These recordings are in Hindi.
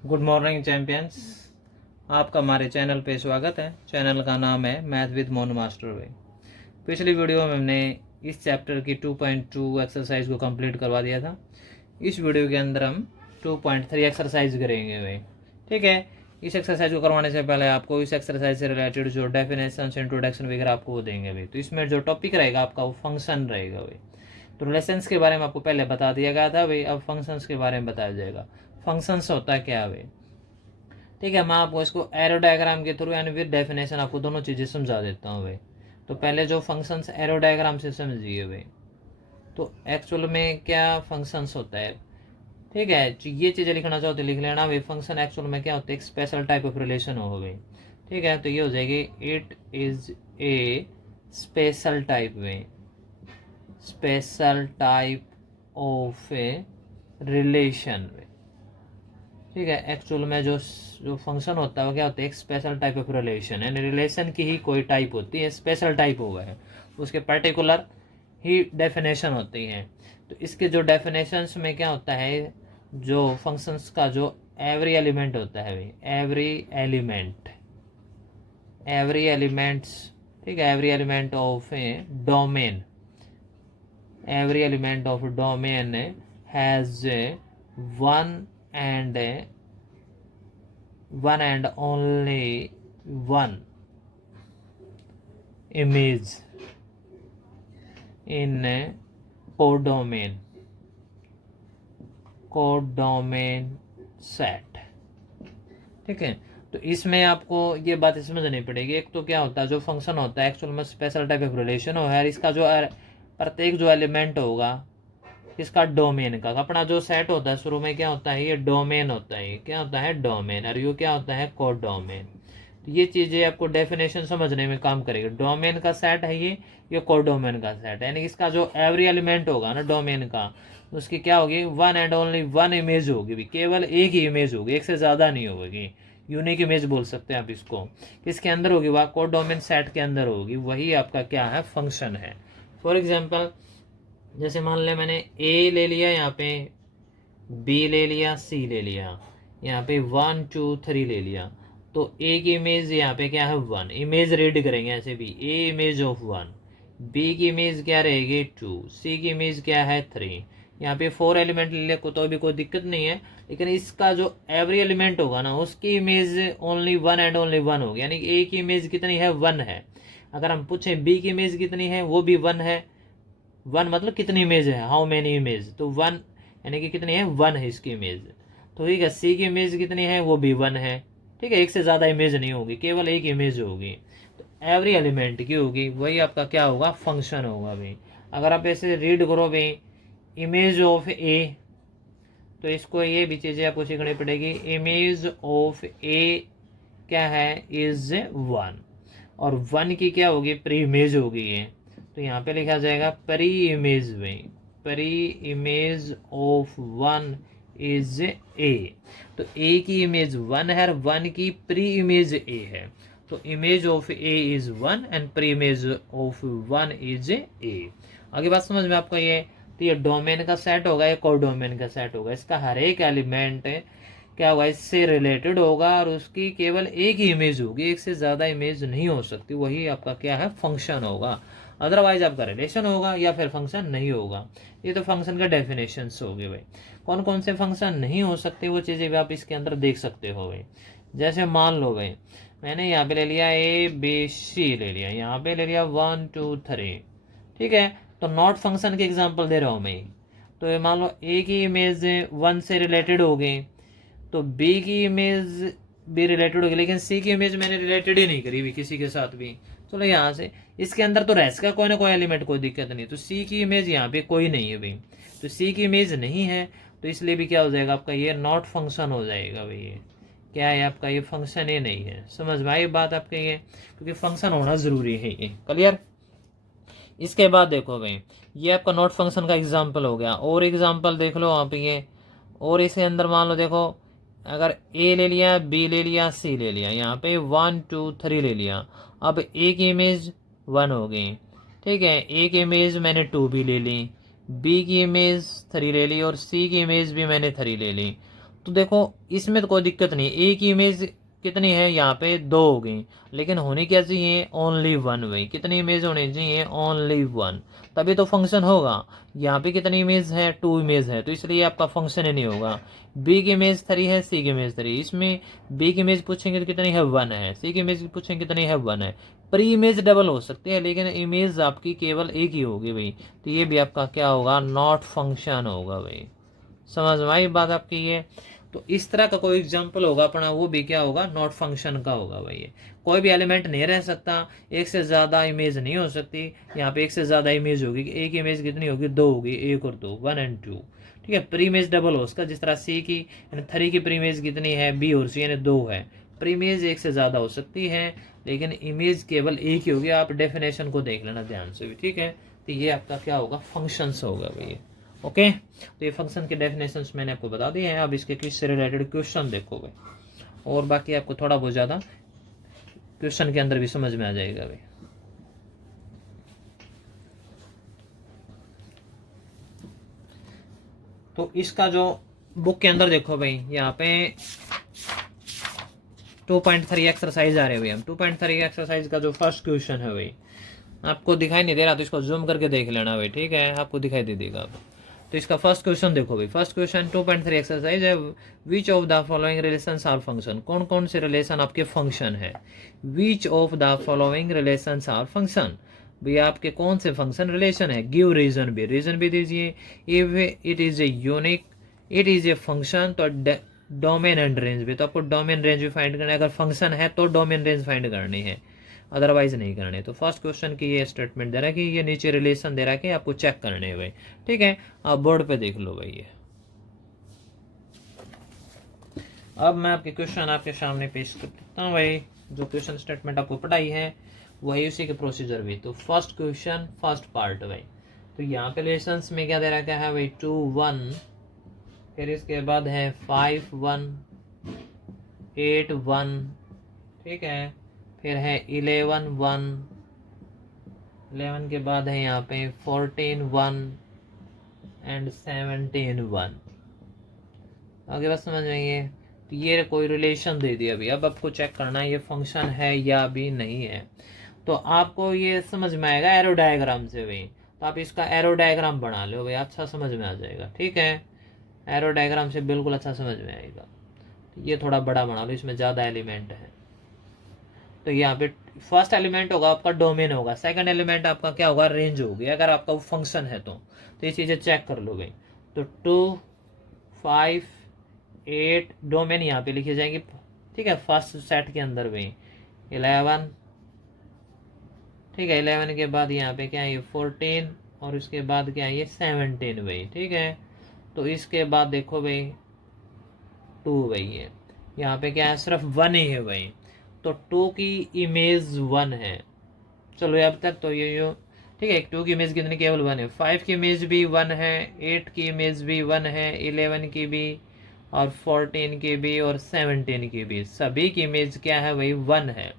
Good morning champions. आपका हमारे चैनल पे स्वागत है। चैनल का नाम है मैथ विद मोनू मास्टर वे। पिछली वीडियो में हमने इस चैप्टर की 2.2 एक्सरसाइज को कंप्लीट करवा दिया था। इस वीडियो के अंदर हम 2.3 एक्सरसाइज करेंगे भाई। ठीक है, इस एक्सरसाइज को करवाने से पहले आपको इस एक्सरसाइज से रिलेटेड जो डेफिनेशन इंट्रोडक्शन वगैरह आपको वो देंगे भाई। तो इसमें जो टॉपिक रहेगा आपका वो फंक्शन रहेगा भाई। तो रिलेशंस के बारे में आपको पहले बता दिया गया था भाई, अब फंक्शंस के बारे में बताया जाएगा। फंक्शंस होता है क्या भाई? ठीक है, मैं आपको इसको एरो डायग्राम के थ्रू यानी विद डेफिनेशन आपको दोनों चीज़ें समझा देता हूँ भाई। तो पहले जो फंक्शंस एरो डायग्राम से समझिए भाई। तो एक्चुअल में क्या फंक्शंस होता है, ठीक है, ये चीज़ें लिखना चाहो तो लिख लेना भाई। फंक्शन एक्चुअल में क्या होता है, एक स्पेशल टाइप ऑफ रिलेशन हो भाई। ठीक है, तो ये हो जाएगी it is a special type में, special type of a relation में। ठीक है, एक्चुअल में जो जो फंक्शन होता है वो क्या होता है, एक स्पेशल टाइप ऑफ रिलेशन है। रिलेशन की ही कोई टाइप होती है, स्पेशल टाइप हुआ है, उसके पर्टिकुलर ही डेफिनेशन होती है। तो इसके जो डेफिनेशंस में क्या होता है, जो फंक्शंस का जो एवरी एलिमेंट होता है भाई, एवरी एलिमेंट्स, ठीक है, every element of a domain, every element of domain has one and only one image in codomain set। ठीक है, तो इसमें आपको ये बात समझनी पड़ेगी। एक तो क्या होता है, जो फंक्शन होता है एक्चुअल में स्पेशल टाइप ऑफ रिलेशन हो है, इसका जो प्रत्येक जो एलिमेंट होगा इसका डोमेन का, अपना जो सेट होता है शुरू में क्या होता है, ये डोमेन होता है। क्या होता है, डोमेन, और ये क्या होता है, कोड डोमेन। तो ये चीजें आपको डेफिनेशन समझने में काम करेगी। डोमेन का सेट है ये कोड डोमेन का सेट है, यानी इसका जो एवरी एलिमेंट होगा ना डोमेन का, उसकी क्या होगी, one and only one image होगी भी, केवल एक ही इमेज होगी, एक से ज्यादा नहीं होगी। यूनिक इमेज बोल सकते हैं आप इसको। किसके अंदर होगी, वह कोड डोमेन सेट के अंदर होगी, वही आपका क्या है, फंक्शन है। फॉर एग्जाम्पल, जैसे मान लिया मैंने ए ले लिया, यहाँ पे बी ले लिया, सी ले लिया, यहाँ पे 1 2 3 ले लिया। तो ए की इमेज यहाँ पे क्या है, 1 इमेज रीड करेंगे ऐसे भी, ए इमेज ऑफ 1, बी की इमेज क्या रहेगी 2, सी की इमेज क्या है 3। यहाँ पे 4 एलिमेंट ले लिया तो भी कोई दिक्कत नहीं है, लेकिन इसका जो एवरी एलिमेंट होगा ना उसकी image only one and only one होगी, यानी ए की इमेज कितनी है, 1 है। अगर हम पूछें बी की इमेज कितनी है, वो भी 1 है। 1 मतलब कितनी इमेज है, हाउ मेनी इमेज, तो 1 यानी कि कितनी है, 1 है इसकी इमेज। तो ठीक है, सी की इमेज कितनी है, वो भी 1 है। ठीक है, एक से ज़्यादा इमेज नहीं होगी, केवल एक इमेज होगी। तो एवरी एलिमेंट की होगी, वही आपका क्या होगा, फंक्शन होगा भाई। अगर आप ऐसे रीड करो भाई, इमेज ऑफ ए, तो इसको ये भी चीज़ें आपको सीखनी पड़ेगी। इमेज ऑफ ए क्या है, इज 1, और 1 की क्या होगी, प्री इमेज होगी ये। तो यहाँ पे लिखा जाएगा प्री इमेज में, pre image of 1 is a. तो ए की इमेज 1 है और 1 की प्री इमेज ए है। तो image of A is 1 and pre image of 1 is a. आगे बात समझ में आपको ये? तो ये डोमेन का सेट होगा, ये कोडोमेन का सेट होगा। इसका हर एक एलिमेंट क्या होगा, इससे रिलेटेड होगा और उसकी केवल एक ही इमेज होगी, एक से ज़्यादा इमेज नहीं हो सकती। वही आपका क्या है, फंक्शन होगा। अदरवाइज आपका रिलेशन होगा या फिर फंक्शन नहीं होगा। ये तो फंक्शन का डेफिनेशंस हो गए भाई। कौन कौन से फंक्शन नहीं हो सकते वो चीज़ें भी आप इसके अंदर देख सकते हो भाई। जैसे मान लो भाई, मैंने यहाँ पे ले लिया ए बी सी ले लिया, यहाँ पे ले लिया 1 2 3। ठीक है, तो नॉट फंक्शन के एग्जाम्पल दे रहा हूँ मैं। तो ये मान लो ए की इमेज 1 से रिलेटेड हो गई, तो बी की इमेज भी रिलेटेड होगी, लेकिन सी की इमेज मैंने रिलेटेड ही नहीं करी भी किसी के साथ भी। चलो यहाँ से इसके अंदर तो रह का कोई ना कोई एलिमेंट, कोई दिक्कत नहीं। तो सी की इमेज यहाँ पे कोई नहीं है भाई, तो सी की इमेज नहीं है, तो इसलिए भी क्या हो जाएगा आपका, ये नॉट फंक्शन हो जाएगा भाई। ये क्या है आपका, ये फंक्शन ही नहीं है। समझ में आई बात आपके? ये क्योंकि फंक्शन होना जरूरी है, ये क्लियर। इसके बाद देखो भाई, ये आपका नॉट फंक्शन का एग्जाम्पल हो गया। और एग्जाम्पल देख लो आप ये, और इसके अंदर मान लो देखो, अगर ए ले लिया, बी ले लिया, सी ले लिया, यहाँ पे 1 2 3 ले लिया। अब ए की इमेज 1 हो गई, ठीक है, ए की इमेज मैंने 2 भी ले ली, बी की इमेज 3 ले ली, और सी की इमेज भी मैंने 3 ले ली। तो देखो इसमें तो कोई दिक्कत नहीं, एक ही इमेज कितनी है यहाँ पे 2 हो गई, लेकिन होनी क्या चाहिए ओनली 1 भाई। कितनी इमेज होनी चाहिए ओनली 1, तभी तो फंक्शन होगा। यहाँ पे कितनी इमेज है 2 इमेज है, तो इसलिए आपका फंक्शन ही नहीं होगा। बी की इमेज 3 है, सी की इमेज 3, इसमें बी की इमेज पूछेंगे तो कितनी है 1 है, सी की इमेज पूछेंगे कितनी है 1 है। प्री इमेज डबल हो सकती है लेकिन इमेज आपकी केवल एक ही होगी भाई, तो ये भी आपका क्या होगा नॉट फंक्शन होगा भाई। समझ में आई बात आपकी ये। तो इस तरह का कोई एग्जाम्पल होगा अपना, वो भी क्या होगा नॉट फंक्शन का होगा भाई। ये कोई भी एलिमेंट नहीं रह सकता, एक से ज्यादा इमेज नहीं हो सकती। यहाँ पे एक से ज्यादा इमेज होगी, एक इमेज कितनी होगी 2 होगी, 1 और 2 1 एंड 2। ठीक है, प्री इमेज डबल हो उसका, जिस तरह सी की 3 की प्री इमेज कितनी है बी और सी यानी 2 है। प्री इमेज एक से ज्यादा हो सकती है लेकिन इमेज केवल एक ही होगी। आप डेफिनेशन को देख लेना ध्यान से भी, ठीक है। तो ये आपका क्या होगा फंक्शंस होगा भाई। ओके, तो ये फंक्शन के डेफिनेशंस मैंने आपको बता दिए हैं। अब इसके किससे रिलेटेड क्वेश्चन देखोगे और बाकी आपको थोड़ा बहुत ज़्यादा क्वेश्चन के अंदर भी समझ में आ जाएगा भाई। तो इसका जो बुक के अंदर देखो भाई, यहाँ पे 2.3 एक्सरसाइज आ रहे हैं भाई। हम 2.3 एक्सरसाइज का जो फर्स्ट क्वेश्चन है भाई, आपको दिखाई नहीं दे रहा तो इसको जूम करके देख लेना भाई, ठीक है, आपको दिखाई दे देगा। तो इसका फर्स्ट क्वेश्चन देखो भाई। फर्स्ट क्वेश्चन 2.3 एक्सरसाइज है, which of the following relations are function. कौन कौन से रिलेशन आपके फंक्शन है। Which of the following relations are function, भाई आपके कौन से फंक्शन रिलेशन है। गिव रीजन भी दीजिए। If it is a unique, it is a function, तो डोमेन एंड रेंज भी, तो आपको डोमेन रेंज भी फाइंड करना है। अगर फंक्शन है तो डोमेन रेंज फाइंड करनी है, अदरवाइज नहीं करने। तो फर्स्ट क्वेश्चन की ये स्टेटमेंट दे रहा है कि ये नीचे रिलेशन दे रहा है कि आपको चेक करने हैं भाई, ठीक है। आप बोर्ड पे देख लो भाई ये। अब मैं आपके क्वेश्चन आपके सामने पेश कर देता हूँ भाई। जो क्वेश्चन स्टेटमेंट आपको पढ़ाई है वही उसी के प्रोसीजर भी। तो फर्स्ट क्वेश्चन फर्स्ट पार्ट भाई, तो यहाँ पे रिलेशंस में क्या दे रहा क्या है भाई 2 1, फिर इसके बाद है 5 1 8 1, ठीक है, फिर है 11 1, 11 के बाद है यहाँ पे 14 1 एंड 17 1। आगे बात समझ में ये। तो ये कोई रिलेशन दे दिया अभी। अब आपको चेक करना है ये फंक्शन है या भी नहीं है। तो आपको ये समझ में आएगा एरो डायग्राम से भाई। तो आप इसका एरो डायग्राम बना लो भाई, अच्छा समझ में आ जाएगा, ठीक है। एरो डायग्राम से बिल्कुल अच्छा समझ में आएगा। ये थोड़ा बड़ा बना लो, इसमें ज़्यादा एलिमेंट है। तो यहाँ पे फर्स्ट एलिमेंट होगा आपका डोमेन होगा, सेकंड एलिमेंट आपका क्या होगा रेंज होगी, अगर आपका वो फंक्शन है तो ये चीज़ें चेक कर लो भाई। तो 2 5 8 डोमेन यहाँ पे लिखी जाएंगी, ठीक है, फर्स्ट सेट के अंदर भाई 11, ठीक है। 11 के बाद यहाँ पे क्या है ये 14 और उसके बाद क्या है ये 17 भाई, ठीक है। तो इसके बाद देखो भाई 2 भाई है, यहाँ पे क्या है सिर्फ 1 ही है भाई, तो 2 की इमेज 1 है। चलो अब तक तो ये जो ठीक है, 2 की इमेज कितनी केवल 1 है, 5 की इमेज भी 1 है, 8 की इमेज भी 1 है, 11 की भी और 14 की भी और 17 की भी, सभी की इमेज क्या है भाई 1 है।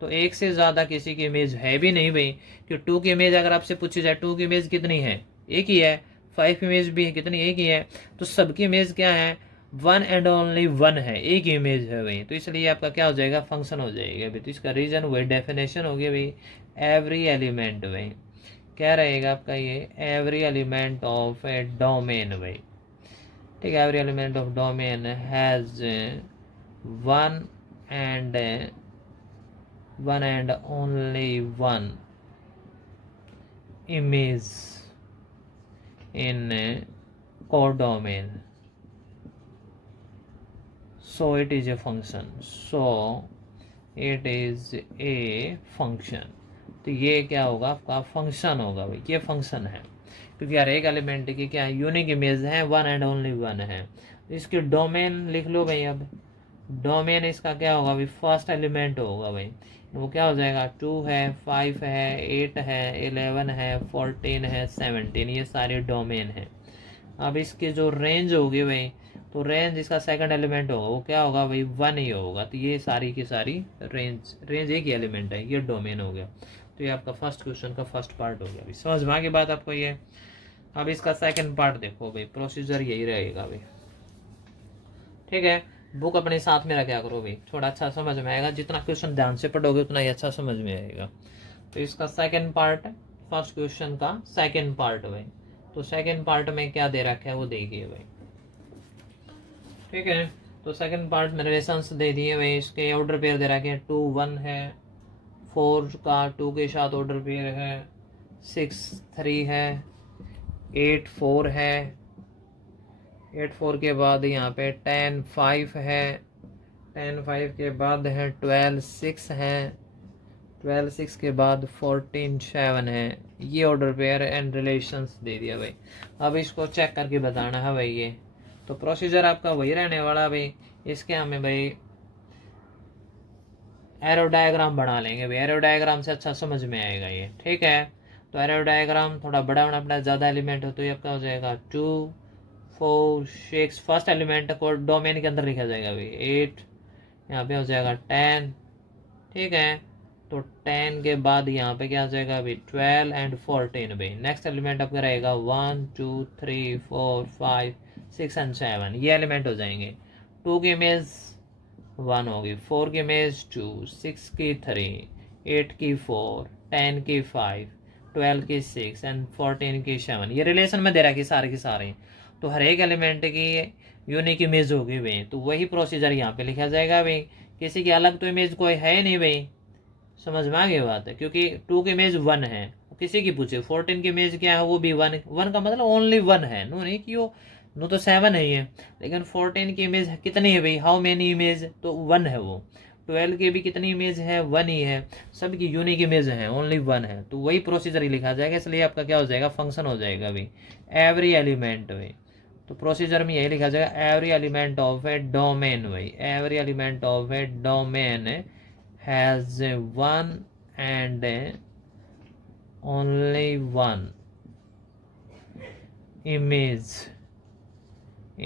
तो एक से ज़्यादा किसी की इमेज है भी नहीं भाई, कि 2 की इमेज अगर आपसे पूछी जाए 2 की इमेज कितनी है एक ही है, 5 इमेज भी है कितनी एक ही है, तो सबकी इमेज क्या है 1 एंड ओनली 1 है, एक ही इमेज है भाई। तो इसलिए आपका क्या हो जाएगा फंक्शन हो जाएगा भाई। तो इसका रीजन वही डेफिनेशन हो गया भाई, एवरी एलिमेंट भाई क्या रहेगा आपका ये every element of a domain भाई, ठीक है। Every element of domain has 1 and only 1 image in codomain, so it is a function, so it is a function। तो ये क्या होगा आपका फंक्शन होगा भाई, ये फंक्शन है क्योंकि हर एक एलिमेंट की क्या यूनिक इमेज है 1 एंड ओनली 1 है। इसके डोमेन लिख लो भाई। अब डोमेन इसका क्या होगा भाई फर्स्ट एलिमेंट होगा भाई, वो क्या हो जाएगा 2 है 5 है 8 है 11 है 14 है 17, ये सारे डोमेन है। अब इसकी जो रेंज होगी भाई, तो रेंज इसका सेकंड एलिमेंट होगा, वो क्या होगा भाई 1 ही होगा। तो ये सारी की सारी रेंज एक ही एलिमेंट है, ये डोमेन हो गया। तो ये आपका फर्स्ट क्वेश्चन का फर्स्ट पार्ट हो गया भाई, समझ में आ गई बात आपको ये। अब इसका सेकंड पार्ट देखो भाई, प्रोसीजर यही रहेगा भाई, ठीक है, बुक अपने साथ में रखा करो भाई, थोड़ा अच्छा समझ में आएगा, जितना क्वेश्चन ध्यान से पढ़ोगे उतना ही अच्छा समझ में आएगा। तो इसका सेकंड पार्ट, फर्स्ट क्वेश्चन का सेकंड पार्ट भाई, तो सेकंड पार्ट में क्या दे रखा है वो देखिए भाई। ठीक है, तो सेकंड पार्ट में रिलेशंस दे दिए भाई, इसके ऑर्डर पेयर दे रखे हैं, 2 1 है, 4 का 2 के साथ ऑर्डर पेयर है, 6 3 है, 8 4 है, 8 4 के बाद यहाँ पे 10 5 है, 10 5 के बाद है 12 6 है, 12 6 के बाद 14 7 है। ये ऑर्डर पेयर एंड रिलेशंस दे दिया भाई। अब इसको चेक करके बताना है भाई। ये तो प्रोसीजर आपका वही रहने वाला भाई। इसके हमें भाई एरो डायग्राम बना लेंगे भाई, एरो डायग्राम से अच्छा समझ में आएगा ये। ठीक है, तो एरो डायग्राम थोड़ा बड़ा होना पड़ा, ज़्यादा एलिमेंट हो तो ये आपका हो जाएगा 2 4 6। फर्स्ट एलिमेंट को डोमेन के अंदर लिखा जाएगा भाई 8, यहाँ पे हो जाएगा 10। ठीक है, तो 10 के बाद यहाँ पे क्या आ जाएगा अभी 12 एंड 14 भाई। नेक्स्ट एलिमेंट आपका रहेगा 1 2 3 4 5 6 एंड 7, ये एलिमेंट हो जाएंगे। 2 की इमेज 1 होगी, 4 की इमेज 2, 6 की 3, 8 की 4, 10 की 5, 12 की 6 एंड 14 की 7। ये रिलेशन में दे रहा है कि सारे के सारे, तो हर एक एलिमेंट की यूनिक इमेज होगी भाई। तो वही प्रोसीजर यहाँ पे लिखा जाएगा भाई। किसी की अलग तो इमेज कोई है नहीं भाई, समझ में आ गई बात है, क्योंकि 2 की इमेज 1 है। किसी की पूछे 14 की इमेज क्या है, वो भी 1, 1 का मतलब ओनली 1 है, नो नहीं कि वो नो तो 7 है ही है। लेकिन 14 की इमेज कितनी है भाई, हाउ मेनी इमेज, तो 1 है वो। 12 की भी कितनी इमेज है, 1 ही है। सबकी यूनिक इमेज है, ओनली 1 है, तो वही प्रोसीजर ही लिखा जाएगा। इसलिए आपका क्या हो जाएगा, फंक्शन हो जाएगा भाई एवरी एलिमेंट भाई। तो प्रोसीजर में यही लिखा जाएगा every element of a domain भाई, every element of a domain has one and only one image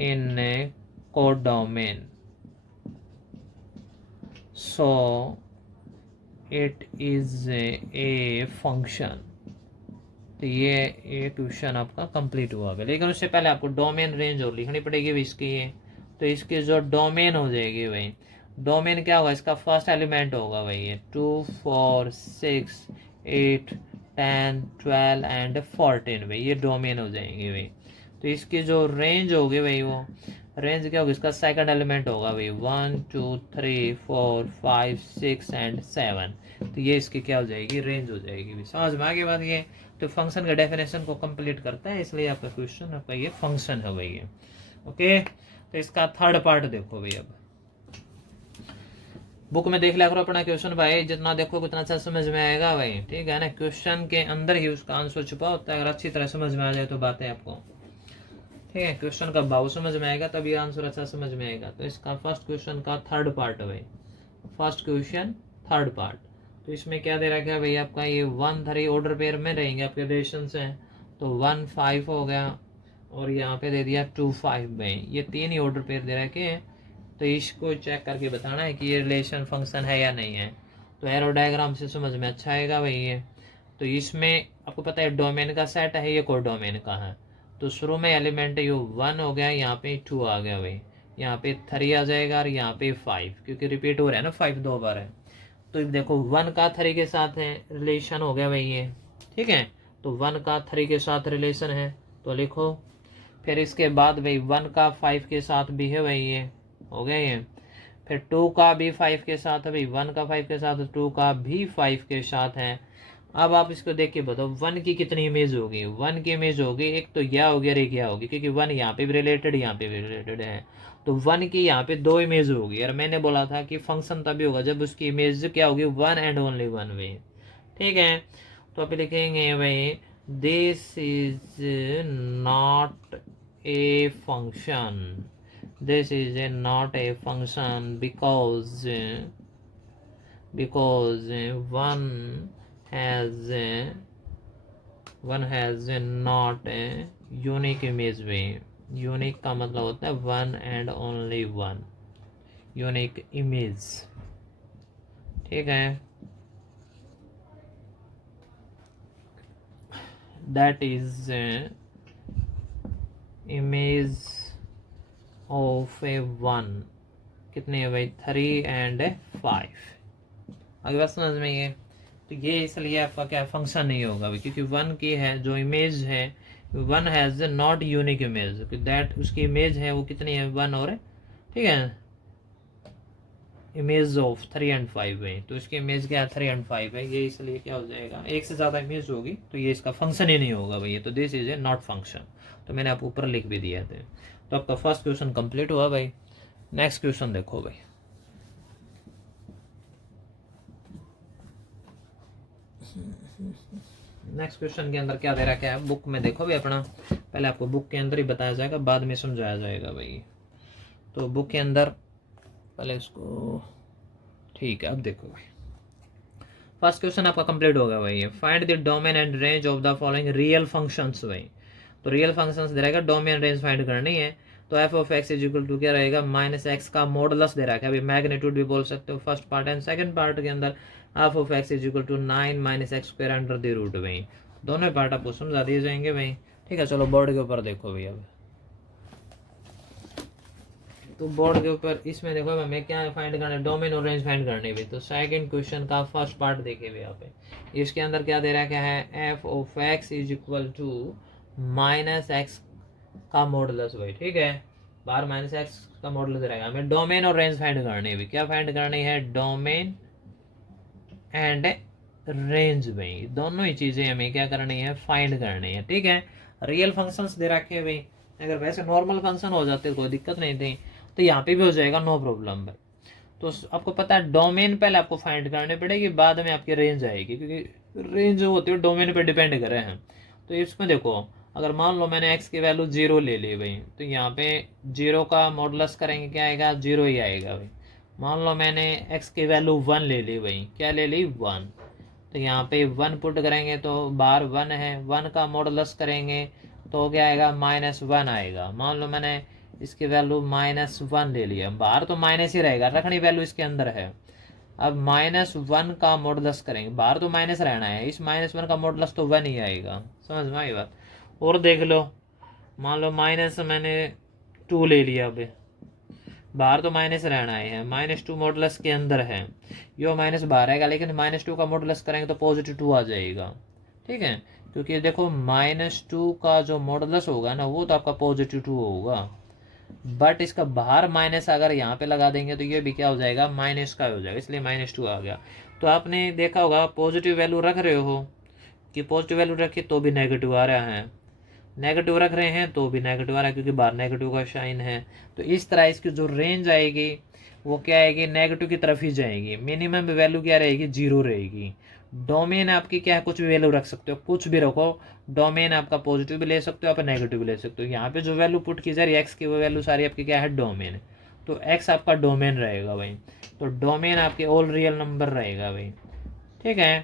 in a codomain, so it is a function। तो ये क्वेश्चन आपका कंप्लीट हुआ है। लेकिन उससे पहले आपको डोमेन रेंज और लिखनी पड़ेगी भाई इसकी। ये तो इसकी जो डोमेन हो जाएगी भाई, डोमेन क्या होगा, इसका फर्स्ट एलिमेंट होगा भाई ये 2 4 6 8 10 12 एंड 14 भाई, ये डोमेन हो जाएंगे भाई। तो इसकी जो रेंज होगी भाई, वो रेंज क्या होगी, इसका सेकंड एलिमेंट होगा भाई 1 2 3 4 5 6 एंड 7। तो ये इसकी क्या हो जाएगी, रेंज हो जाएगी भाई। समझ में आगे बात ये। तो फंक्शन का डेफिनेशन को कंप्लीट करता है, इसलिए आपका क्वेश्चन आपका ये फंक्शन है भाई ये। ओके, तो इसका थर्ड पार्ट देखो भाई। अब बुक में देख लिया करो अपना क्वेश्चन भाई, जितना देखो उतना अच्छा समझ में आएगा भाई। ठीक है ना, क्वेश्चन के अंदर ही उसका आंसर छुपा होता है। अगर अच्छी तरह समझ में आ जाए तो बात है आपको। ठीक है, क्वेश्चन का भाव समझ में आएगा तभी आंसर अच्छा समझ में आएगा। तो इसका फर्स्ट क्वेश्चन का थर्ड पार्ट है भाई, फर्स्ट क्वेश्चन थर्ड पार्ट। तो इसमें क्या दे रखा है भाई, आपका ये 1 3 ऑर्डर पेयर में रहेंगे आपके रिलेशन से। तो 1 5 हो गया, और यहाँ पे दे दिया 2 5 में, ये 3 ही ऑर्डर पेयर दे रखे हैं। तो इसको चेक करके बताना है कि ये रिलेशन फंक्शन है या नहीं है। तो एरो डायग्राम से समझ में अच्छा आएगा भाई ये। तो इसमें आपको पता है डोमेन का सेट है, ये कोई डोमेन का है। तो शुरू में एलिमेंट ये 1 हो गया, यहाँ पे 2 आ गया भाई, यहाँ पे 3 आ जाएगा, और यहाँ पे 5, क्योंकि रिपीट हो रहा है ना, 5 2 बार है। तो देखो 1 का 3 के साथ है रिलेशन हो गया भाई ये। ठीक है, तो 1 का 3 के साथ रिलेशन है, तो लिखो। फिर इसके बाद भाई 1 का 5 के साथ भी है भाई, ये हो गया ये। फिर 2 का भी 5 के साथ है भाई, 1 का 5 के साथ, 2 का भी 5 के साथ है। अब आप इसको देख के बताओ 1 की कितनी इमेज होगी। 1 की इमेज होगी, एक तो यह होगी और एक यह होगी, क्योंकि 1 यहाँ पे भी रिलेटेड, यहाँ पे भी रिलेटेड है। तो 1 की यहाँ पे 2 इमेज होगी, और मैंने बोला था कि फंक्शन तभी होगा जब उसकी इमेज क्या होगी, 1 एंड ओनली 1 वे। ठीक है, तो आप लिखेंगे भाई this is not a function, this is not a function because one has not a unique image way। Unique का मतलब होता है 1 and only 1 यूनिक इमेज। ठीक है, that is image ऑफ ए 1 कितनी है भाई 3 एंड 5। आगे बात समझ में ये, तो ये इसलिए आपका क्या फंक्शन नहीं होगा भाई, क्योंकि 1 की है जो इमेज है 1 has not unique image, that उसकी इमेज है वो कितनी है 1 और ठीक है इमेज ऑफ 3 एंड 5 है, तो इसकी इमेज क्या है 3 एंड 5 है, ये इसलिए क्या हो जाएगा एक से ज़्यादा इमेज होगी तो ये इसका फंक्शन ही नहीं होगा भाई, तो this is a not function. तो मैंने आपको ऊपर लिख भी दिया था। तो आपका फर्स्ट क्वेश्चन कंप्लीट हुआ भाई। नेक्स्ट क्वेश्चन देखो भाई। नेक्स्ट क्वेश्चन के अंदर क्या दे रहा है बुक में देखो भाई अपना, पहले आपको बुक के अंदर ही बताया जाएगा बाद में समझाया जाएगा भाई। तो बुक के अंदर पहले इसको ठीक है। अब देखो भाई फर्स्ट क्वेश्चन आपका कंप्लीट होगा भाई, find the domain and range of the following real functions भाई। तो रियल फंक्शंस दे रहेगा, डोमेन रेंज फाइंड करनी है। तो F of X is equal to क्या रहेगा माइनस एक्स का मॉडुलस दे रहा है, अभी मैग्नीट्यूड भी बोल सकते हो first part and second part के अंदर F of X is equal to 9 minus X square under the root भाई। दोनों पार्ट आपको समझा दिए जाएंगे भाई। ठीक है चलो बोर्ड के ऊपर देखो भाई। अब तो बोर्ड के ऊपर इसमें देखो हमें क्या फाइंड करना है, डोमेन और रेंज फाइंड करनी है। तो सेकंड क्वेश्चन का फर्स्ट पार्ट देखे हुए यहाँ पे, इसके अंदर क्या दे रहा है, क्या है F of X is equal to minus X का मॉडुलस भाई। ठीक है बाहर माइनस एक्स का मॉडुलस रहेगा, हमें डोमेन और रेंज फाइंड करनी है। क्या फाइंड करनी है, डोमेन एंड रेंज भाई, दोनों ही चीजें हमें क्या करनी है फाइंड करनी है। ठीक है रियल फंक्शंस दे रखे हैं भाई, अगर वैसे नॉर्मल फंक्शन हो जाते तो कोई दिक्कत नहीं थी, तो यहाँ पे भी हो जाएगा नो प्रॉब्लम भाई। तो आपको पता है डोमेन पहले आपको फाइंड करनी पड़ेगी, बाद में आपकी रेंज आएगी, क्योंकि रेंज जो होती है डोमेन पे डिपेंड कर रहे हैं। तो इसमें देखो अगर मान लो मैंने एक्स की वैल्यू 0 ले ली भाई, तो यहाँ पे 0 का मॉडुलस करेंगे क्या आएगा 0 ही आएगा भाई। मान लो मैंने एक्स की वैल्यू 1 ले ली भाई, क्या ले ली 1, तो यहाँ पे 1 पुट करेंगे तो बाहर 1 है, 1 का मॉडुलस करेंगे तो क्या आएगा -1 आएगा। मान लो मैंने इसकी वैल्यू -1 ले लिया, बाहर तो माइनस ही रहेगा, रखनी वैल्यू इसके अंदर है। अब -1 का मॉडुलस करेंगे, बाहर तो माइनस रहना है, इस -1 का मॉडुलस तो 1 ही आएगा। समझ में आई बात। और देख लो मान लो माइनस मैंने 2 ले लिया, अब बाहर तो माइनस रहना है, -2 मॉडुलस के अंदर है, यो माइनस बाहर आएगा, लेकिन -2 का मॉडुलस करेंगे तो +2 आ जाएगा। ठीक है क्योंकि देखो -2 का जो मॉडुलस होगा ना वो तो आपका +2 होगा, बट इसका बाहर माइनस अगर यहाँ पे लगा देंगे तो ये भी क्या हो जाएगा माइनस का हो जाएगा, इसलिए -2 आ गया। तो आपने देखा होगा पॉजिटिव वैल्यू रख रहे हो कि पॉजिटिव वैल्यू रखी तो भी नेगेटिव आ रहा है, नेगेटिव रख रहे हैं तो भी नेगेटिव आ रहा है, क्योंकि बाहर नेगेटिव का साइन है। तो इस तरह इसकी जो रेंज आएगी वो क्या आएगी नेगेटिव की तरफ ही जाएगी, मिनिमम वैल्यू क्या रहेगी 0 रहेगी। डोमेन आपकी क्या है कुछ भी वैल्यू रख सकते हो, कुछ भी रखो, डोमेन आपका पॉजिटिव भी ले सकते हो आप नेगेटिव भी ले सकते हो। यहाँ पे जो वैल्यू पुट की जा रही है एक्स की वो वैल्यू सारी आपकी क्या है डोमेन, तो एक्स आपका डोमेन रहेगा भाई। तो डोमेन आपके ऑल रियल नंबर रहेगा भाई। ठीक है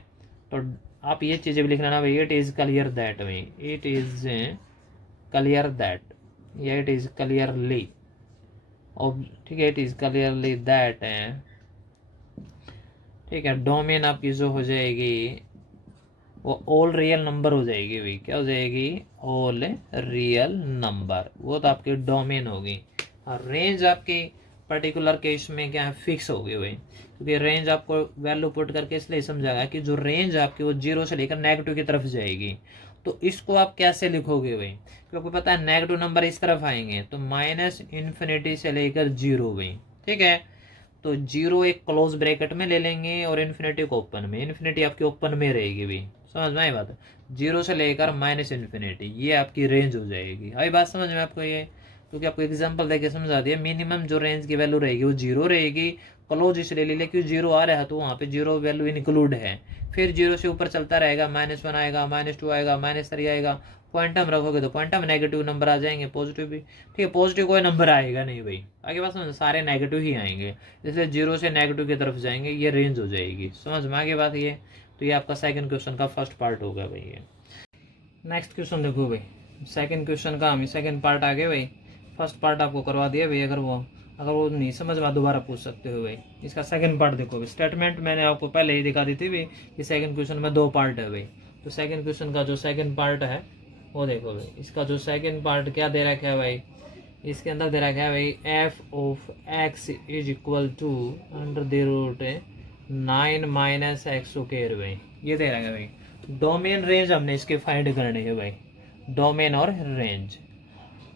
तो आप ये चीज़ें भी लिख लेना भाई, इट इज़ क्लियर दैट भाई, इट इज़ क्लियर दैट, या इट इज़ क्लियरली, ठीक है इट इज़ क्लियरली दैट है। ठीक है डोमेन आपकी जो हो जाएगी वो ऑल रियल नंबर हो जाएगी भाई, क्या हो जाएगी ऑल रियल नंबर, वो तो आपकी डोमेन होगी। और रेंज आपकी पर्टिकुलर केस में क्या है फिक्स होगी भाई, क्योंकि रेंज आपको वैल्यू पुट करके इसलिए समझाएगा कि जो रेंज आपकी वो 0 से लेकर नेगेटिव की तरफ जाएगी। तो इसको आप कैसे लिखोगे भाई, क्योंकि पता है नेगेटिव नंबर इस तरफ आएंगे, तो -∞ से लेकर 0 भाई। ठीक है तो 0 एक क्लोज ब्रैकेट में ले लेंगे और इन्फिनिटी को ओपन में, इन्फिनिटी आपकी ओपन में रहेगी भाई। समझ में आई बात, 0 से लेकर -∞, ये आपकी रेंज हो जाएगी। आई बात समझ में आपको ये, क्योंकि आपको एग्जांपल देके समझा दिया, मिनिमम जो रेंज की वैल्यू रहेगी वो 0 रहेगी, क्लोज इसलिए ले लिया क्योंकि 0 आ रहा है तो वहाँ पे 0 वैल्यू इंक्लूड है, फिर 0 से ऊपर चलता रहेगा, -1 आएगा, -2 आएगा, -3 आएगा, क्वांटम रखोगे तो क्वांटम नेगेटिव नंबर आ जाएंगे, पॉजिटिव भी। ठीक है पॉजिटिव कोई नंबर आएगा नहीं भाई, आगे बात समझ, सारे नेगेटिव ही आएंगे, इसलिए 0 से नेगेटिव की तरफ जाएंगे, ये रेंज हो जाएगी। समझ में आगे बात ये, तो ये आपका सेकंड क्वेश्चन का फर्स्ट पार्ट होगा भाई ये। नेक्स्ट क्वेश्चन देखो भाई, सेकंड क्वेश्चन का हमें सेकंड पार्ट आ गया भाई, फर्स्ट पार्ट आपको करवा दिया भाई, अगर वो नहीं समझ में दोबारा पूछ सकते हो भाई। इसका सेकंड पार्ट देखो भाई, स्टेटमेंट मैंने आपको पहले ही दिखा दी थी भाई कि सेकंड क्वेश्चन में 2 पार्ट है भाई। तो सेकंड क्वेश्चन का जो सेकंड पार्ट है वो देखो भाई, इसका जो सेकंड पार्ट क्या दे रखा है भाई, इसके अंदर दे रखा है भाई F of X is equal to under the root 9 minus X square भाई, ये दे रखा है भाई। डोमेन रेंज हमने इसके फाइंड करनी है भाई, डोमेन और रेंज।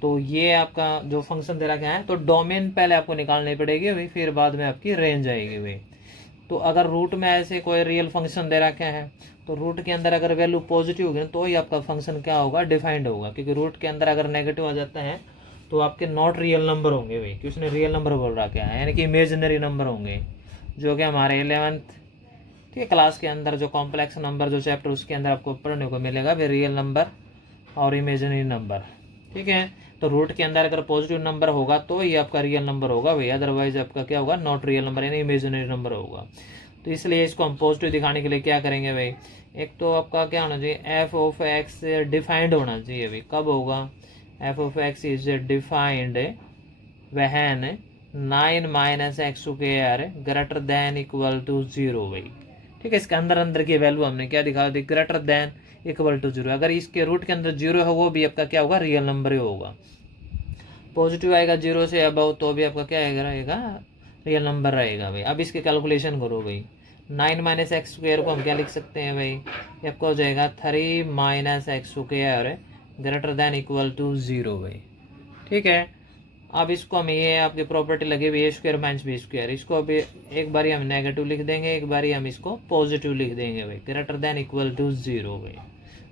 तो ये आपका जो फंक्शन दे रखा है, तो डोमेन पहले आपको निकालनी पड़ेगी भाई, फिर बाद में आपकी रेंज आएगी भाई। तो अगर रूट में ऐसे कोई रियल फंक्शन दे रखा है, तो रूट के अंदर अगर वैल्यू पॉजिटिव होगी तो ही आपका फंक्शन क्या होगा, डिफाइंड होगा। क्योंकि रूट के अंदर अगर नेगेटिव आ जाता है तो आपके नॉट रियल नंबर होंगे भाई, कि उसने रियल नंबर बोल रखा है, यानी कि इमेजिनरी नंबर होंगे, जो कि हमारे 11th ठीक है क्लास के अंदर जो कॉम्प्लेक्स नंबर जो चैप्टर उसके अंदर आपको पढ़ने को मिलेगा भाई, रियल नंबर और इमेजिनरी नंबर। ठीक है, तो रूट के अंदर अगर पॉजिटिव नंबर होगा तो ये आपका रियल नंबर होगा भाई, अदरवाइज आपका क्या होगा, नॉट रियल नंबर यानी इमेजिनरी नंबर होगा। तो इसलिए इसको हम पॉजिटिव दिखाने के लिए क्या करेंगे भाई, एक तो आपका क्या होना चाहिए, एफ ऑफ एक्स डिफाइंड होना चाहिए भाई। कब होगा, F of X is defined when 9 minus X square greater than equal to 0 भाई। ठीक है, इसके अंदर अंदर की वैल्यू हमने क्या दिखा दी, ग्रेटर देन इक्वल टू 0। अगर इसके रूट के अंदर 0 है वो भी आपका क्या होगा, रियल नंबर ही होगा। पॉजिटिव आएगा 0 से अबव तो भी आपका क्या रहेगा, रियल नंबर रहेगा भाई। अब इसकी कैलकुलेशन करो भाई, 9 माइनस एक्स स्क्वायर को हम क्या लिख सकते हैं भाई, आपका हो जाएगा 3 minus X square greater than equal to 0 भाई। ठीक है, अब इसको हम ये आपकी प्रॉपर्टी लगी हुई ए स्क्वायर माइनस बी स्क्वायर, इसको अभी एक बारी हम नेगेटिव लिख देंगे, एक बारी हम इसको पॉजिटिव लिख देंगे भाई, ग्रेटर देन इक्वल टू 0 भाई।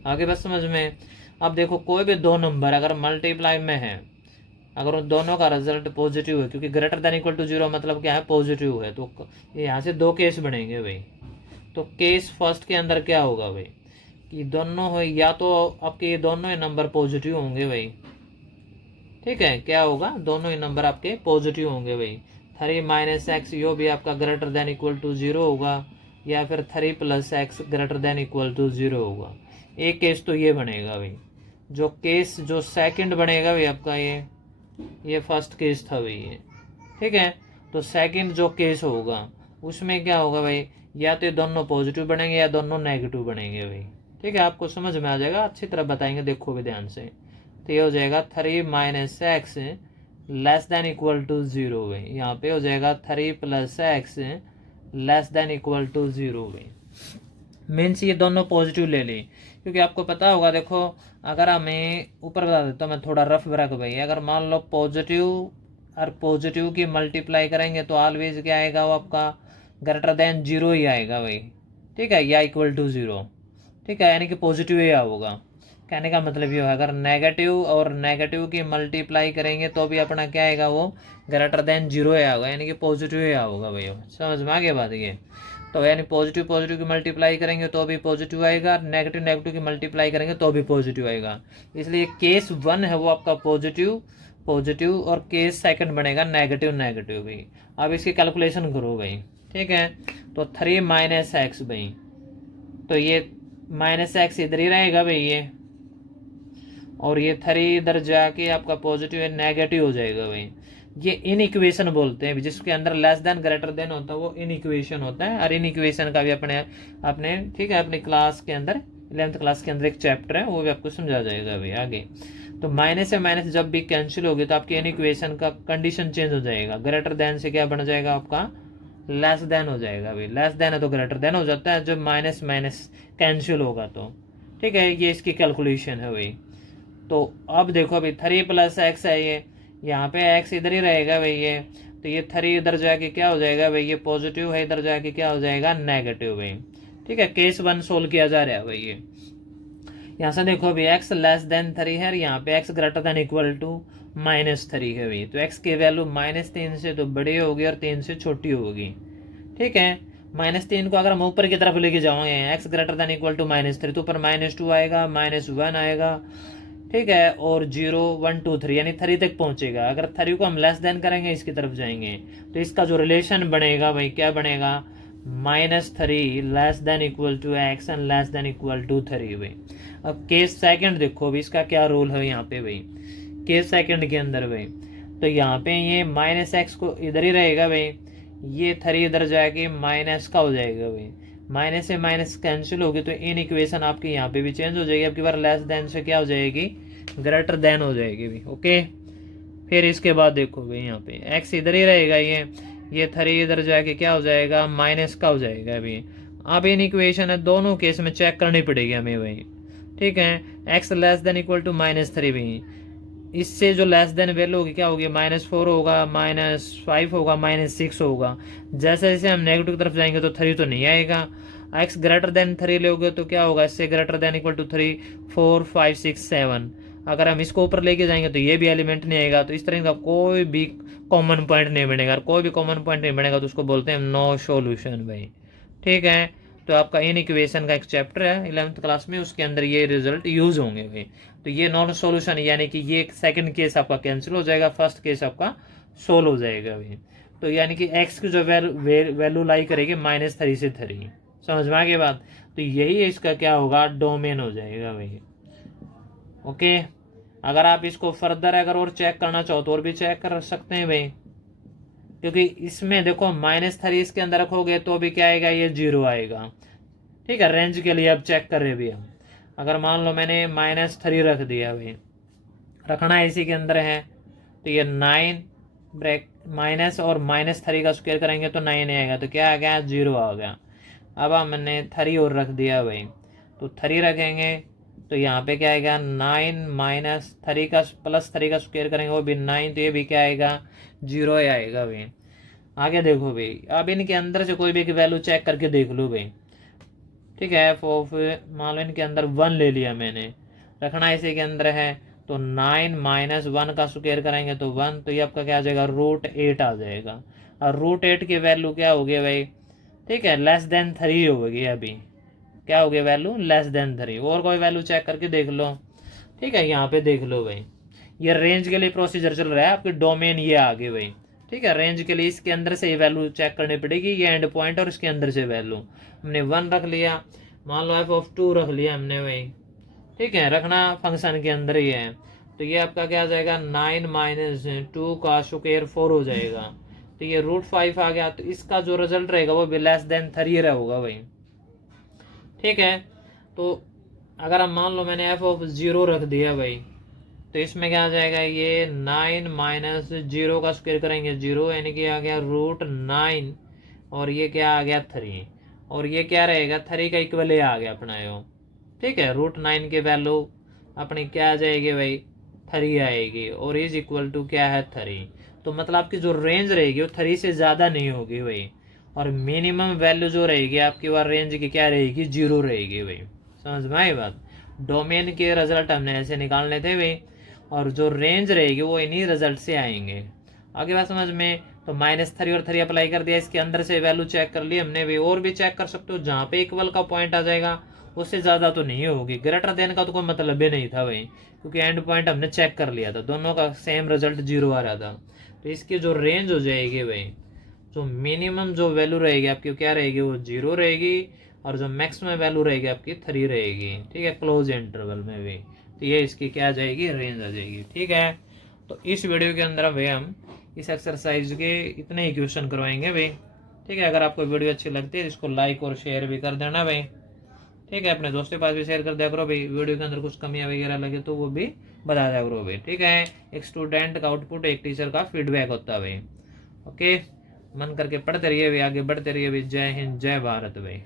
आगे बस समझ में। अब देखो कोई भी दो नंबर अगर मल्टीप्लाई में है, अगर उन दोनों का रिजल्ट पॉजिटिव है, क्योंकि ग्रेटर देन इक्वल टू 0 मतलब क्या है, पॉजिटिव है, तो यहाँ से दो केस बनेंगे भाई। तो केस फर्स्ट के अंदर क्या होगा भाई, कि दोनों हो, या तो आपके ये दोनों ही नंबर पॉजिटिव होंगे भाई। ठीक है, क्या होगा, दोनों ही नंबर आपके पॉजिटिव होंगे भाई। 3 माइनस एक्स यो भी आपका ग्रेटर देन इक्वल टू 0 होगा, या फिर 3 plus X greater than equal to 0 होगा। एक केस तो ये बनेगा भाई। जो केस जो सेकंड बनेगा भाई आपका, ये फर्स्ट केस था भाई ये। ठीक है, तो सेकंड जो केस होगा उसमें क्या होगा भाई, या तो ये दोनों पॉजिटिव बनेंगे या दोनों नेगेटिव बनेंगे भाई। ठीक है, आपको समझ में आ जाएगा, अच्छी तरह बताएंगे, देखो भी ध्यान से। तो ये हो जाएगा 3 minus X less than equal to 0 भाई। यहाँ पे हो जाएगा 3 plus X less than equal to 0 भाई। मीन्स ये दोनों पॉजिटिव ले ली, क्योंकि आपको पता होगा, देखो अगर हमें ऊपर बता देता हूँ मैं थोड़ा रफ रख भाई, अगर मान लो पॉजिटिव और पॉजिटिव की मल्टीप्लाई करेंगे तो ऑलवेज क्या आएगा, वो आपका ग्रेटर देन 0 ही आएगा भाई। ठीक है, या इक्वल टू 0। ठीक है, यानी कि पॉजिटिव ही होगा। कहने का मतलब ये है, अगर नेगेटिव और नेगेटिव की मल्टीप्लाई करेंगे तो भी अपना क्या आएगा, वो ग्रेटर देन 0 ही आएगा, यानी कि पॉजिटिव ही होगा भाई। समझ में आ गया बात ये। तो यानी पॉजिटिव पॉजिटिव की मल्टीप्लाई करेंगे तो भी पॉजिटिव आएगा, नेगेटिव नेगेटिव की मल्टीप्लाई करेंगे तो भी पॉजिटिव आएगा। इसलिए केस 1 है वो आपका पॉजिटिव पॉजिटिव, और केस सेकंड बनेगा नेगेटिव नेगेटिव भाई। अब इसकी कैलकुलेशन करो भाई। ठीक है, तो 3 माइनस एक्स भाई, तो ये माइनस एक्स इधर ही रहेगा भाई ये, और ये 3 इधर जाके आपका पॉजिटिव है नेगेटिव हो जाएगा भाई। ये इन इक्वेशन बोलते हैं जिसके अंदर लेस देन ग्रेटर देन होता है, वो इन इक्वेशन होता है। और इन इक्वेशन का भी अपने ठीक है अपनी क्लास के अंदर 11th क्लास के अंदर एक चैप्टर है, वो भी आपको समझा जाएगा भाई आगे। तो माइनस से माइनस जब भी कैंसिल होगी तो आपकी इन इक्वेशन का कंडीशन चेंज हो जाएगा, ग्रेटर देन से क्या बन जाएगा आपका, लेस देन हो जाएगा भाई। लेस देन है तो ग्रेटर देन हो जाता है, जब माइनस माइनस कैंसिल होगा तो। ठीक है, ये इसकी कैलकुलेशन है भाई। तो अब देखो भाई 3 प्लस एक्स है ये, यहाँ पे एक्स इधर ही रहेगा भाई ये, तो ये 3 इधर जाके क्या हो जाएगा भाई, ये पॉजिटिव है, इधर जाके क्या हो जाएगा, नेगेटिव भाई। ठीक है, केस 1 सोल्व किया जा रहा है भाई ये। यहाँ से देखो अभी एक्स लेस देन 3 है, यहाँ पे X greater than equal to -3 है भाई। तो एक्स की वैल्यू -3 से तो बड़ी होगी और 3 से छोटी होगी। ठीक है, -3 को अगर हम ऊपर की तरफ लेके जाओगे, X greater than equal to -3, तो ऊपर -2 आएगा, -1 आएगा। ठीक है, और 0 1 2 3 यानी 3 तक पहुंचेगा। अगर 3 को हम लेस देन करेंगे, इसकी तरफ जाएंगे, तो इसका जो रिलेशन बनेगा भाई क्या बनेगा, -3 less than equal to X and less than equal to 3 भाई। अब केस सेकंड देखो अभी इसका क्या रोल है यहाँ पे भाई, केस सेकंड के अंदर भाई। तो यहाँ पे ये -x को इधर ही रहेगा भाई, ये 3 इधर जाके माइनस का हो जाएगा भाई। माइनस से माइनस कैंसिल होगी तो इन इक्वेशन आपकी यहाँ पे भी चेंज हो जाएगी, आपकी बार लेस देन से क्या हो जाएगी, ग्रेटर देन हो जाएगी भी। ओके, फिर इसके बाद देखो भाई यहाँ पे x इधर ही रहेगा, ये 3 इधर जाके क्या हो जाएगा, माइनस का हो जाएगा अभी। अब इन इक्वेशन है दोनों केस में चेक करनी पड़ेगी हमें भाई, ठीक है। x less than equal to -3 भाई, इससे जो लेस देन वैल्यू होगी क्या होगी, -4 होगा, -5 होगा, -6 होगा। जैसे जैसे हम नेगेटिव की तरफ जाएंगे तो 3 तो नहीं आएगा। x ग्रेटर देन 3 लोगे तो क्या होगा, इससे ग्रेटर देन इक्वल टू 3, 4, 5, 6, 7। अगर हम इसको ऊपर लेके जाएंगे तो ये भी एलिमेंट नहीं आएगा। तो इस तरह का कोई भी कॉमन पॉइंट नहीं बनेगा, कोई भी कॉमन पॉइंट नहीं बनेगा तो उसको बोलते हैं नो सॉल्यूशन भाई, ठीक है। तो आपका इन इक्वेशन का एक चैप्टर है 11th क्लास में, उसके अंदर ये रिजल्ट यूज होंगे भाई। तो ये नॉन सॉल्यूशन यानी कि ये सेकंड केस आपका कैंसिल हो जाएगा, फर्स्ट केस आपका सोल्व हो जाएगा भाई। तो यानी कि x की जो वैल्यू लाई करेगी -3 से 3, समझ में आ गई बात। तो यही इसका क्या होगा, डोमेन हो जाएगा भाई, ओके। अगर आप इसको फर्दर अगर और चेक करना चाहो तो और भी चेक कर सकते हैं भाई, क्योंकि इसमें देखो -3 इसके अंदर रखोगे तो भी क्या आएगा, ये 0 आएगा, ठीक है। रेंज के लिए अब चेक कर रहे भी हम, अगर मान लो मैंने -3 रख दिया भाई, रखना इसी के अंदर है, तो ये 9 ब्रैक माइनस और -3 का स्क्वायर करेंगे तो 9 आएगा, तो क्या आ गया, 0 आ गया। अब हमने 3 और रख दिया भाई, तो 3 रखेंगे तो यहाँ पे क्या आएगा, 9 -3 का +3 का स्क्वायर करेंगे वो भी 9, तो ये भी क्या आएगा, 0 ही आएगा भाई। आगे देखो भाई, अब इनके अंदर से कोई भी वैल्यू चेक करके देख लो भाई, ठीक है। मान लो इनके अंदर 1 ले लिया मैंने, रखना इसी के अंदर है, तो 9 -1 का स्क्वायर करेंगे तो 1, तो ये आपका क्या आ जाएगा, √8 आ जाएगा। और √8 की वैल्यू क्या होगी भाई, ठीक है, लेस देन 3 होगी अभी, क्या हो गया वैल्यू, लेस देन 3। और कोई वैल्यू चेक करके देख लो, ठीक है। यहाँ पे देख लो भाई, ये रेंज के लिए प्रोसीजर चल रहा है, आपके डोमेन ये आगे भाई, ठीक है। रेंज के लिए इसके अंदर से ये वैल्यू चेक करनी पड़ेगी, ये एंड पॉइंट और इसके अंदर से वैल्यू। हमने 1 रख लिया, मान लो f(2) रख लिया हमने भाई, ठीक है, रखना फंक्शन के अंदर ही है। तो ये आपका क्या आ जाएगा, 9 - 2 का स्क्वायर 4 हो जाएगा, तो ये √5 आ गया। तो इसका जो रिजल्ट रहेगा वो भी लेस देन 3 रहेगा भाई, ठीक है। तो अगर हम मान लो मैंने f(0) रख दिया भाई, तो इसमें क्या आ जाएगा, ये 9 - 0 का स्क्वायर करेंगे 0, यानी कि आ गया √9, और ये क्या आ गया 3, और ये क्या रहेगा 3 का इक्वल ये आ गया अपना यो, ठीक है। √9 की वैल्यू अपनी क्या आ जाएगी भाई, 3 आएगी, और इज इक्वल टू क्या है 3। तो मतलब की जो रेंज रहेगी वो 3 से ज़्यादा नहीं होगी भाई, और मिनिमम वैल्यू जो रहेगी आपकी वह रेंज की क्या रहेगी, 0 रहेगी भाई, समझ में आई बात। डोमेन के रिजल्ट हमने ऐसे निकालने थे भाई, और जो रेंज रहेगी वो इन्हीं रिजल्ट से आएंगे। आगे बात समझ में। तो -3 और 3 अप्लाई कर दिया, इसके अंदर से वैल्यू चेक कर ली हमने भी, और भी चेक कर सकते हो, जहाँ पे इक्वल का पॉइंट आ जाएगा उससे ज़्यादा तो नहीं होगी। ग्रेटर देन का तो कोई मतलब ही नहीं था भाई, क्योंकि एंड पॉइंट हमने चेक कर लिया था, दोनों का सेम रिजल्ट 0 आ रहा था। तो इसकी जो रेंज हो जाएगी भाई, जो मिनिमम जो वैल्यू रहेगी आपकी क्या रहेगी, वो 0 रहेगी, और जो मैक्सिमम वैल्यू रहेगी आपकी 3 रहेगी, ठीक है, क्लोज इंटरवल में भी। तो ये इसकी क्या आ जाएगी, रेंज आ जाएगी, ठीक है। तो इस वीडियो के अंदर भाई हम इस एक्सरसाइज के इतने ही क्वेश्चन करवाएंगे भाई, ठीक है। अगर आपको वीडियो अच्छी लगती है इसको लाइक और शेयर भी कर देना भाई, ठीक है। अपने दोस्तों के पास भी शेयर कर दिया करो भाई। वीडियो के अंदर कुछ कमियां वगैरह लगे तो वो भी बता दिया करो भाई, ठीक है। एक स्टूडेंट का आउटपुट एक टीचर का फीडबैक होता है भाई, ओके। मन करके पढ़ते रहिए भाई, आगे बढ़ते रहिए भाई। जय हिंद, जय भारत भाई।